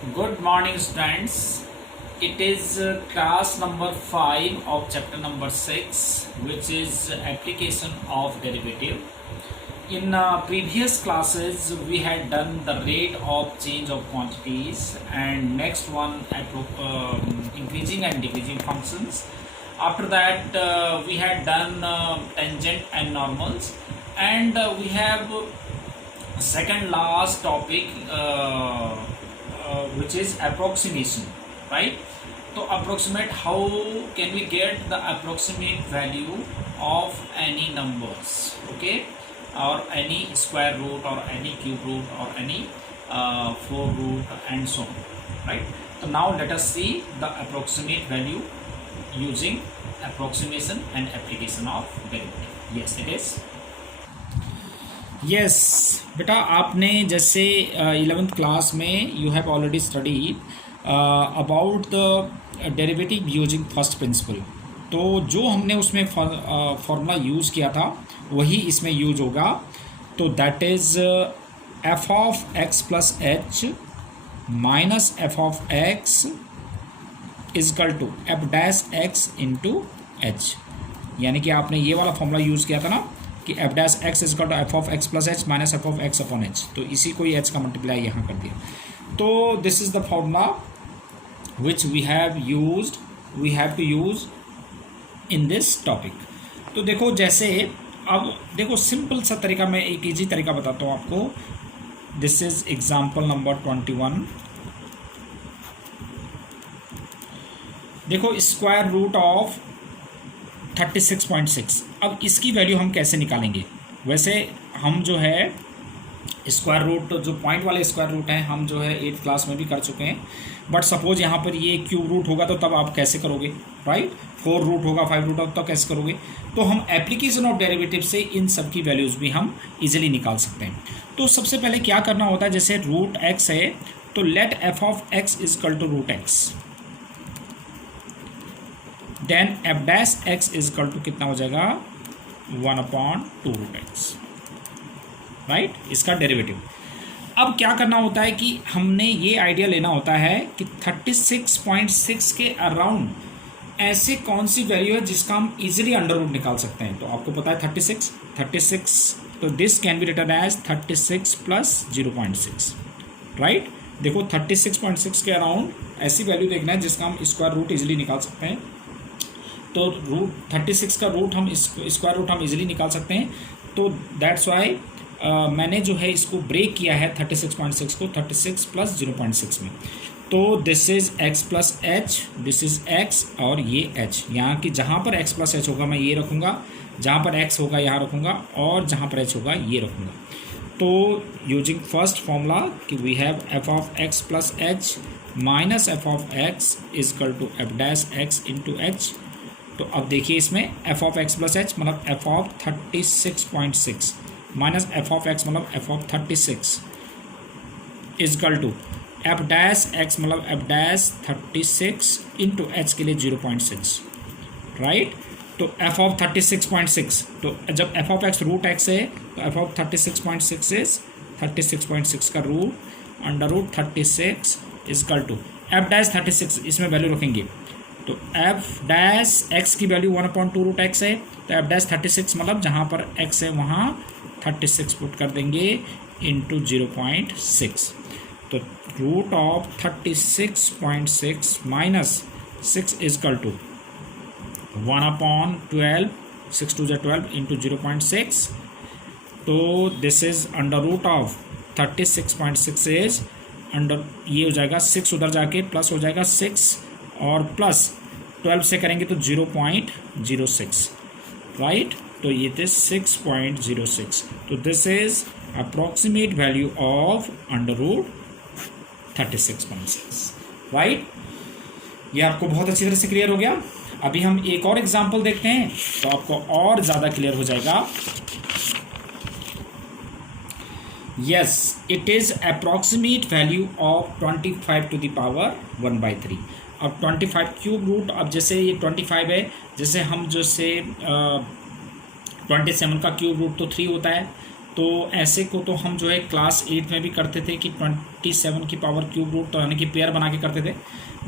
Good morning, students. It is class number 5 of chapter number 6, which is application of derivative. In previous classes, we had done the rate of change of quantities, and next one increasing and decreasing functions. After that, we had done tangent and normals, and we have second last topic, which is approximation, right? So approximate, how can we get the approximate value of any numbers, okay, or any square root or any cube root or any floor root and so on, right? So now let us see the approximate value using approximation and application of derivative. Yes, it is. Yes बेटा, आपने जैसे 11th class में you have already studied about the derivative using first principle. तो जो हमने उसमें formula use किया था वही इसमें यूज होगा। तो that is F of x plus H minus F of x is equal to F dash x into H. यानी कि आपने ये वाला फॉर्मूला यूज़ किया था ना कि F dash x is to F of x plus H minus F of X upon H. तो इसी को ही एच का मल्टीप्लाई यहाँ कर दिया। तो this is the formula which we have to use in this topic. तो देखो, जैसे अब देखो सिंपल सा तरीका, मैं एक ईजी तरीका बताता हूँ आपको। This is example number 21। देखो, स्क्वायर रूट ऑफ 36.6। अब इसकी वैल्यू हम कैसे निकालेंगे? वैसे हम जो है स्क्वायर रूट, जो पॉइंट वाले स्क्वायर रूट हैं, हम जो है 8th क्लास में भी कर चुके हैं। बट सपोज यहाँ पर ये क्यूब रूट होगा तो तब आप कैसे करोगे, राइट? 4 रूट होगा, 5 रूट होगा, तो कैसे करोगे? तो हम एप्लीकेशन ऑफ डेरिवेटिव से इन सब की वैल्यूज़ भी हम इजीली निकाल सकते हैं। तो सबसे पहले क्या करना होता है, जैसे रूट एक्स है तो let F of x is equal to root X, then F dash X is equal to कितना हो जाएगा 1/2 रूट एक्स, राइट? इसका डेरिवेटिव। अब क्या करना होता है कि हमने ये आइडिया लेना होता है कि 36.6 के अराउंड ऐसे कौन सी वैल्यू है जिसका हम इजीली अंडर रूट निकाल सकते हैं। तो आपको पता है 36, तो this can be written as 36 plus 0.6, right? देखो 36.6 के अराउंड ऐसी वैल्यू देखना है जिसका हम स्क्वायर रूट इजीली निकाल सकते हैं। तो रूट 36 का रूट हम स्क्वायर रूट हम इजीली निकाल सकते हैं। तो दैट्स वाई मैंने जो है इसको ब्रेक किया है 36.6 को 36 प्लस 0.6 में। तो this is x plus H, this is x और ये h। यहाँ की जहाँ पर x प्लस एच होगा मैं ये रखूँगा, जहाँ पर x होगा यहाँ रखूँगा, और जहाँ पर h होगा ये रखूँगा। तो यूजिंग फर्स्ट फॉर्मूला कि we have f of x plus H minus F of x is equal to F dash x into h. तो अब देखिए इसमें f of x plus h मतलब f of 36.6 minus F of x मतलब f of 36 is equal to F dash x मतलब f dash 36 into h के लिए 0.6, right? तो एफ ऑफ 36.6, तो जब F of X root X है तो एफ ऑफ 36.6 इज 36.6 का root under root 36 is equal to F dash 36, इसमें वैल्यू रखेंगे। तो एफ डैश एक्स की वैल्यू 1/2 रूट एक्स है, तो एफ डैश 36 मतलब जहाँ पर एक्स है वहाँ 36 पुट कर देंगे इंटू 0.6। तो root of 36.6 minus 6 is equal to 1/12, 6 2 12 into 0.6। तो this is under root of 36.6 is under, ये हो जाएगा 6 उधर जाके प्लस हो जाएगा 6 और प्लस 12 से करेंगे तो 0.06, राइट? तो ये थे 6.06। तो this is approximate value of under root 36.6, right? ये आपको बहुत अच्छी तरह से क्लियर हो गया। अभी हम एक और एग्जाम्पल देखते हैं तो आपको और ज़्यादा क्लियर हो जाएगा। Yes, it is approximate value of 25 to the power 1/3। अब 25 क्यूब रूट, अब जैसे ये 25 है, जैसे हम जैसे 27 का क्यूब रूट तो 3 होता है, तो ऐसे को तो हम जो है क्लास 8 में भी करते थे कि 27 की पावर क्यूब रूट, तो यानी कि पेयर बना के करते थे।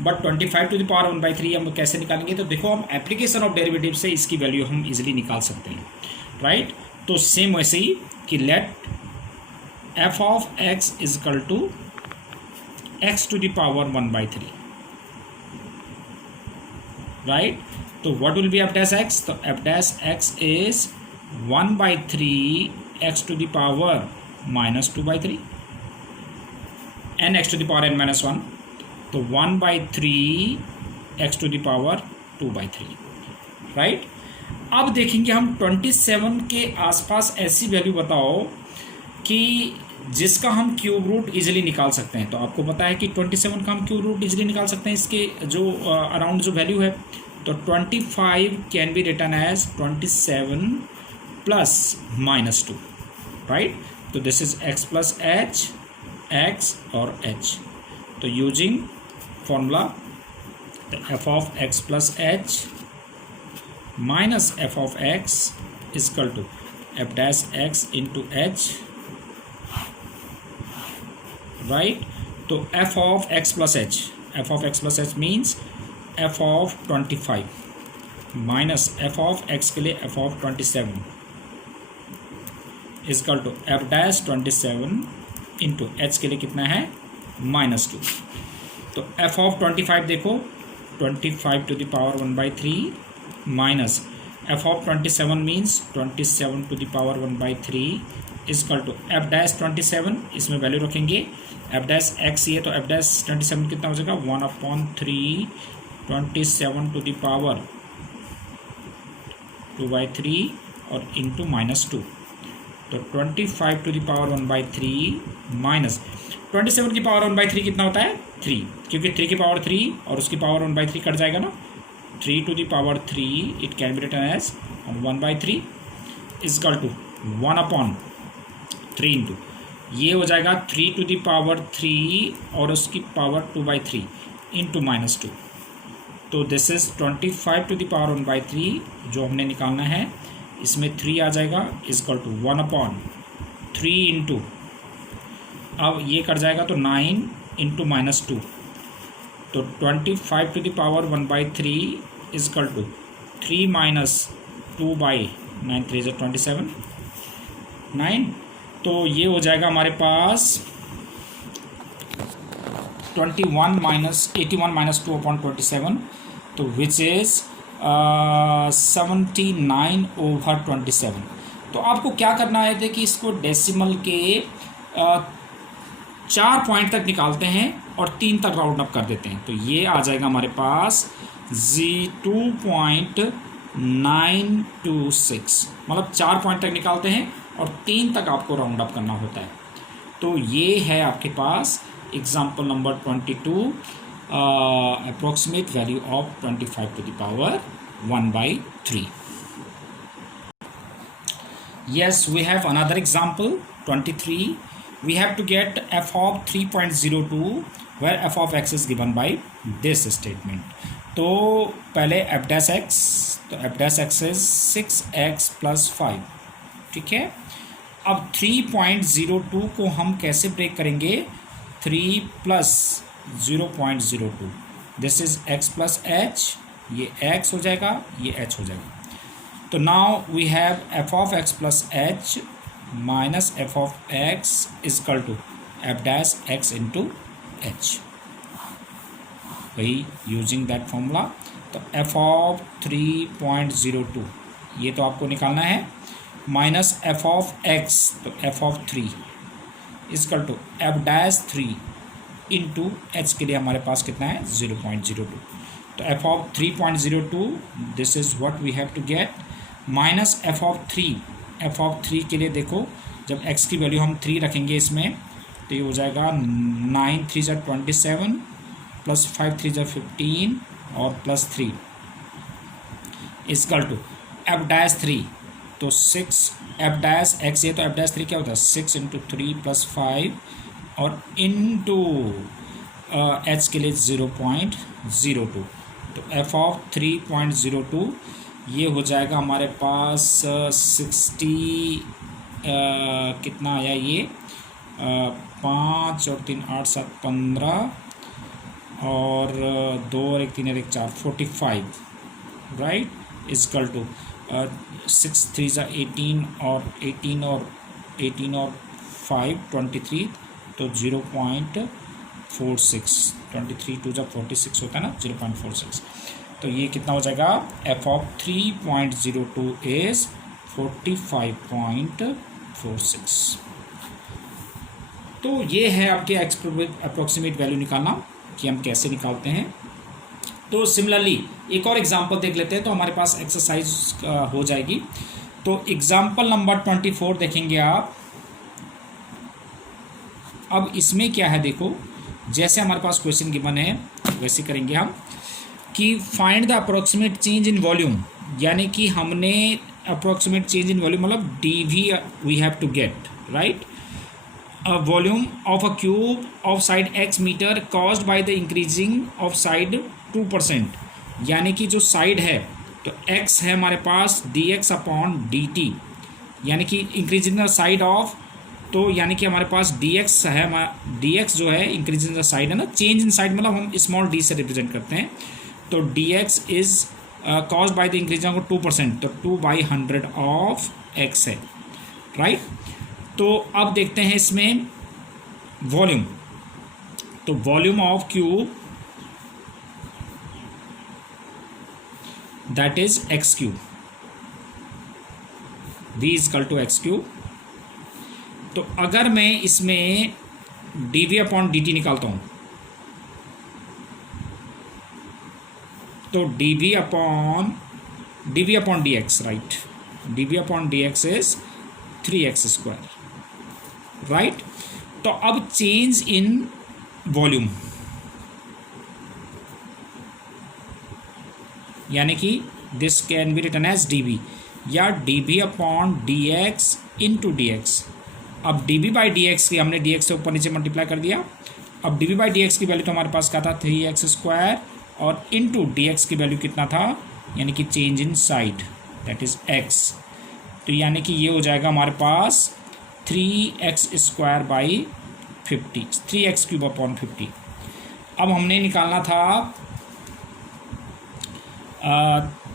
बट 25 टू द पावर 1/3 हम कैसे निकालेंगे, तो देखो हम एप्लीकेशन ऑफ डेरिवेटिव से इसकी वैल्यू हम इजीली निकाल सकते हैं, राइट। तो सेम वैसे ही कि let F of x is equal to x to the power 1/3, right. तो what will be f dash x, तो F dash x is 1/3 x to the power -2/3 n x to the power n-1, तो 1/3 x to the power 2/3, right. अब देखेंगे हम 27 के आसपास ऐसी value बताओ कि जिसका हम क्यूब रूट इजीली निकाल सकते हैं। तो आपको पता है कि 27 का हम क्यूब रूट इजीली निकाल सकते हैं, इसके जो अराउंड जो वैल्यू है। तो 25 can be written as 27 plus -2, right. तो this is x plus h, x और h। तो यूजिंग फॉर्मूला, तो f of x plus H minus f of x is equal to f dash x into h, right. तो f of x plus h, f of x plus h means f of 25 minus f of x के लिए f of 27 is equal to f dash 27 into h के लिए कितना है -2। तो f of 25 देखो 25 to the power 1/3 minus f of 27 means 27 to the power 1/3 is equal to f dash 27, इसमें value रखेंगे f डैश x ये, तो f डैश 27 कितना हो जाएगा 1/3 27 टू द पावर 2/3 और इंटू -2। तो 25 टू द पावर 1/3 माइनस 27 की पावर 1/3 कितना होता है 3, क्योंकि 3 की पावर 3 और उसकी पावर 1/3 कट जाएगा ना। 3 to the power 3 it can be written as 1/3 is equal to 1/3 into ये हो जाएगा 3 टू द पावर 3 और उसकी पावर 2/3 इंटू -2। तो this is 25 to the power 1/3 जो हमने निकालना है, इसमें 3 आ जाएगा इज इक्वल टू 1/3 इंटू, अब ये कट जाएगा तो 9 इंटू -2। तो 25 to the power 1/3 is equal to 3 minus 2/9, 3 is 27, 9। तो ये हो जाएगा हमारे पास 81 माइनस 2/27, तो विच इज़ 79/27। तो आपको क्या करना है थे कि इसको डेसिमल के 4 पॉइंट तक निकालते हैं और 3 तक राउंड अप कर देते हैं। तो ये आ जाएगा हमारे पास 2.926, मतलब 4 पॉइंट तक निकालते हैं और 3 तक आपको राउंड अप करना होता है। तो ये है आपके पास example number 22, approximate value of 25 to the power 1/3। Yes, we have another example 23. We have to get f of 3.02 where f of x is given by this statement. तो पहले f dash x, तो f dash x is 6x plus 5, ठीक है। अब 3.02 को हम कैसे break करेंगे, 3 plus 0.02, this is x plus h, ये x हो जाएगा, ये h हो जाएगा। तो now we have f of x plus h minus f of x is equal to f dash x into h, वही यूजिंग दैट फॉर्मूला। तो f of 3.02 ये तो आपको निकालना है, माइनस f of x, तो f of 3 is equal to f dash 3 into h के लिए हमारे पास कितना है 0.02। तो f of 3.02 this is what we have to get, minus f of 3, f of 3 के लिए देखो जब x की वैल्यू हम 3 रखेंगे इसमें, तो ये हो जाएगा 9 3 = 27 प्लस 5 3 = 15 और plus 3 is equal to f dash 3, तो 6 f dash x, ये तो f dash 3 क्या होता है 6 इंटू 3 प्लस 5 और इंटू h के लिए 0.02। तो f of 3.02 ये हो जाएगा हमारे पास 60 कितना आया ये 5 और 3 8 7 15 और 2 और 1 3 और 1 4 45, राइट, इजकल टू 6 3 ज़ा 18 और 18 और 5 23, तो 0.46, 23 2 ज़ा 46 होता है ना, 0.46, तो ये कितना हो जाएगा, f ऑफ 3.02 इज़ 45.46। तो ये है आपके अप्रोक्सीमेट वैल्यू निकालना कि हम कैसे निकालते हैं। तो सिमिलरली एक और एग्जांपल देख लेते हैं तो हमारे पास एक्सरसाइज हो जाएगी। तो एग्जांपल नंबर 24 देखेंगे आप। अब इसमें क्या है, देखो जैसे हमारे पास क्वेश्चन गिवन है वैसे करेंगे हम कि find the approximate change in volume, यानी कि हमने अप्रोक्सीमेट चेंज इन वॉल्यूम मतलब d v have to get, right, volume of a cube of side x metre caused by the increasing of side 2%, यानी कि जो साइड है तो x है हमारे पास dx अपॉन dt, यानी कि इंक्रीजिंग द साइड ऑफ, तो यानी कि हमारे पास dx है, dx जो है इंक्रीजिंग द साइड है ना, चेंज इन साइड मतलब हम स्मॉल d से रिप्रेजेंट करते हैं, तो dx is caused by the increasing of 2%, तो 2/100 ऑफ x है, राइट। तो अब देखते हैं इसमें वॉल्यूम, तो volume of cube that is x cube, v is equal to x cube. तो अगर मैं इसमें dv अपॉन dt निकालता हूं तो dv upon dx, right, dv upon dx is 3x square, right. तो अब चेंज इन वॉल्यूम, यानी कि this can be written as dv या dv upon dx into dx। अब dv बाई dx की हमने dx से ऊपर नीचे मल्टीप्लाई कर दिया। अब dv बाई dx की वैल्यू तो हमारे पास क्या था 3x स्क्वायर, और इंटू dx की वैल्यू कितना था, यानी कि change in side that is x, तो यानी कि ये हो जाएगा हमारे पास 3x square by 50, 3x cube upon 50। अब हमने निकालना था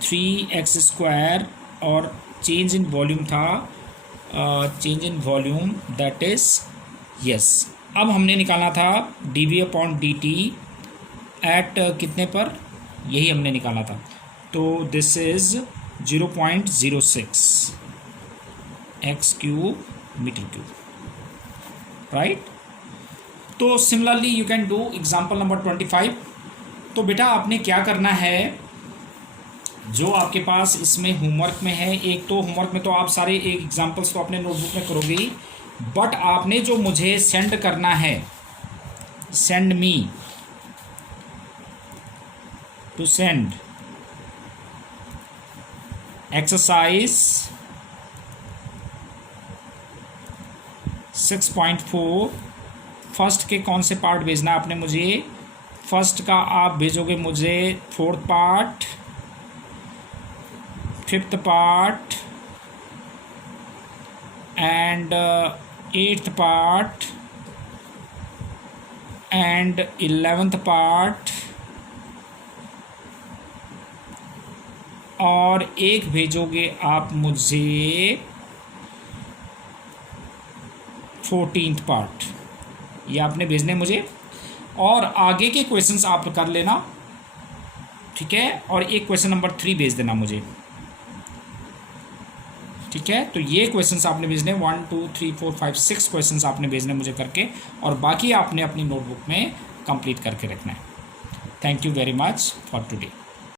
3x स्क्वायर और चेंज इन वॉल्यूम था change in volume that is yes. अब हमने निकालना था dv अपॉन dt एट कितने पर, यही हमने निकाला था, तो this is 0.06 x cube meter cube, right. तो similarly you can do example number 25। तो बेटा आपने क्या करना है, जो आपके पास इसमें होमवर्क में है, एक तो होमवर्क में तो आप सारे एक एग्जाम्पल्स तो अपने नोटबुक में करोगे ही, बट आपने जो मुझे सेंड करना है, send me to send exercise 6.4 first के कौन से पार्ट भेजना है आपने मुझे, फर्स्ट का आप भेजोगे मुझे 4th part, 5th part and 8th part and 11th part, और एक भेजोगे आप मुझे 14th पार्ट, ये आपने भेजने मुझे, और आगे के क्वेश्चंस आप कर लेना, ठीक है, और एक क्वेश्चन नंबर 3 भेज देना मुझे, ठीक है। तो ये क्वेश्चंस आपने भेजने 1 2 3 4 5 6 क्वेश्चंस आपने भेजने मुझे करके, और बाकी आपने अपनी नोटबुक में कंप्लीट करके रखना है। Thank you very much for today.